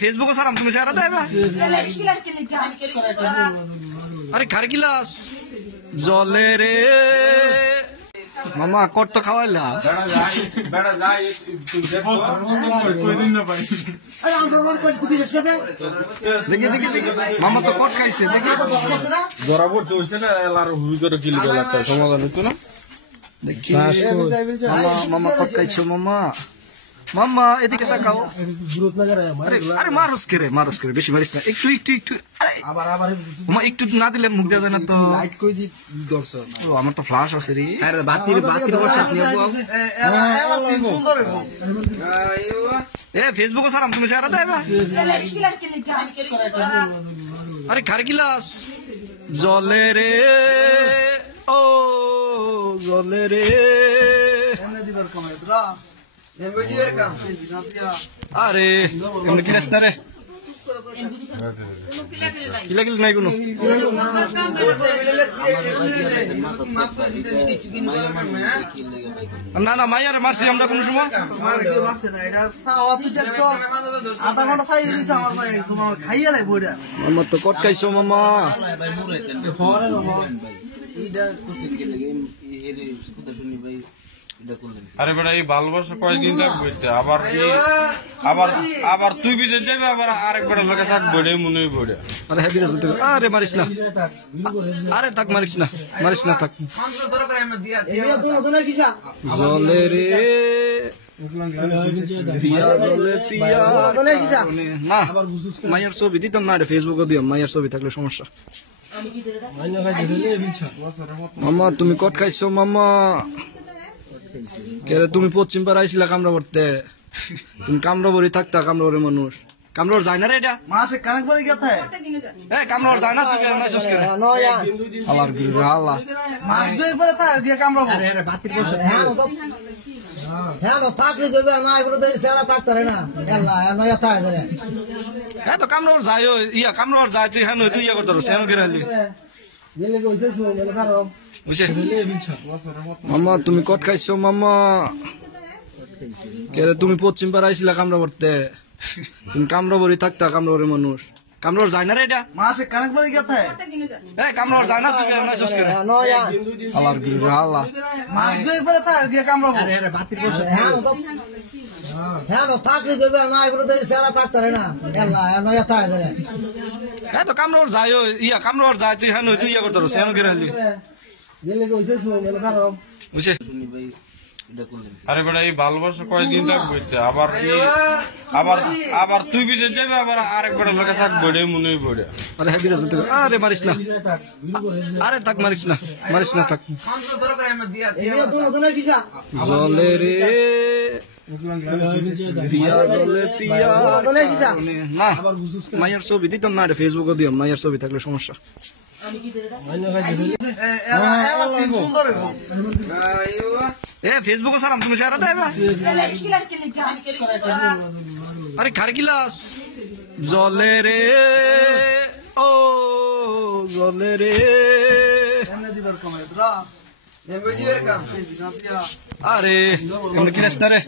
ফেসবুকে সারাম তুমি শেয়ার দেবে আরে খার গিলাস জলে রে মামা কট তো খাওয়াইলা দেখি দেখি মামা তো কট খাইছে দেখি বরাবর চলছে না এলার হুই করে গিলি গেল সমাধান হতো না দেখি মামা কট খাইছো মামা মামা এদিকে তাকাও আরে মারুস করে বেশি মারিস না একটু একটু একটু মামা একটু না দিলে মুখ দেওয়া যায় না তো লাইট কই দি দর্শক আমার তো ফ্ল্যাশ আছে রে আরে বাতির বসাত নেবো সুন্দর এ ফেসবুকে সারাম তুমি শেয়ার দেবে আরে খার গিলাস জলে রে ও জলে রে আরে এমনি কিলাস না রে কিলা কিলা নাই কোনো না না মাইয়ারে মারছি আমরা কোন সময় আমার তো কট খাইছো মামা আরে বেটা এই ভালোবাসা কয়েকদিন থাকবে আবার কি আবার তুই বিদেশ যাবে আবার আরেক বেটার লোকে থাকবে রে মনে হইবে আরে হেবি রাজতে আরে মারিস না আরে থাক মারিস না থাক জলে রে প্রিয়া জলে প্রিয়া না মায়ের ছবি দিতাম না ফেসবুকে দিও মায়ের ছবি থাকলে সমস্যা মামা তুমি কট খাইছো মামা কে তুমি পশ্চিম পাড়া আইছিলা কামরা পড়তে তুমি কামরা বড়ি থাকতা কামরা বড়ি মানুষ কামরার যায় না রে এটা মাসে কানেক বড়ি গেছে এ কামরার যায় না তুই না শেষ করে আল্লাহর বিরা আল্লাহ মাস দুই পরে তা দিয়ে কামরা আরে আরে বাতির করছ হ্যাঁ তো থাকলে কইবে না এগুলো দেরি সারা থাকতারে না আল্লাহ নয়া থাই ধরে এ তো কামরার যায় কামরার যায় তুই হ্যাঁ তুই ইয়া করতে সেন করে আলি গেলে কইছে শুনে খারাপ বুঝছে মামা তুমি কট খাইছো মামা কে তুমি পশ্চিম পাড়া আইছিলা কামরা পড়তে তুমি কামরা বড়ি থাকতা কামরা বড়ি মানুষ কামরার যায় না রে এটা মাসে কানেক বড়ি গেছে এ কামরার যায় না তুই না শেষ করে আল্লাহর বিরা আল্লাহ মাস দুই পরে তা দিয়ে কামরা আরে আরে বাতির করছ হ্যাঁ তো থাকলে কইবে না এগুলো দেরি সারা থাকতারে না আল্লাহ নয়া থাই ধরে এ তো কামরার যায় কামরার যায় তুই হ্যাঁ তুই ইয়া করতে সেন করে আলি আরে বেটা এই ভালোবাসা কয়েকদিন থাকবে আবার কি আবার তুই বিদেশ যাবে আবার আরেক বেটার লোকে থাকবে রে মনে হইবে আরে হেবি রাজতে আরে মারিস না আরে থাক মারিস না থাক জলে রে প্রিয়া জলে প্রিয়া না মায়ের ছবি দিতাম না ফেসবুকে দিও মায়ের ছবি থাকলে সমস্যা এ ফেসবুকে সারাম তুমি শেয়ার দেবে আরে খার গিলাস জলে রে ও জলে রে আরে এমনি কিলাস না রে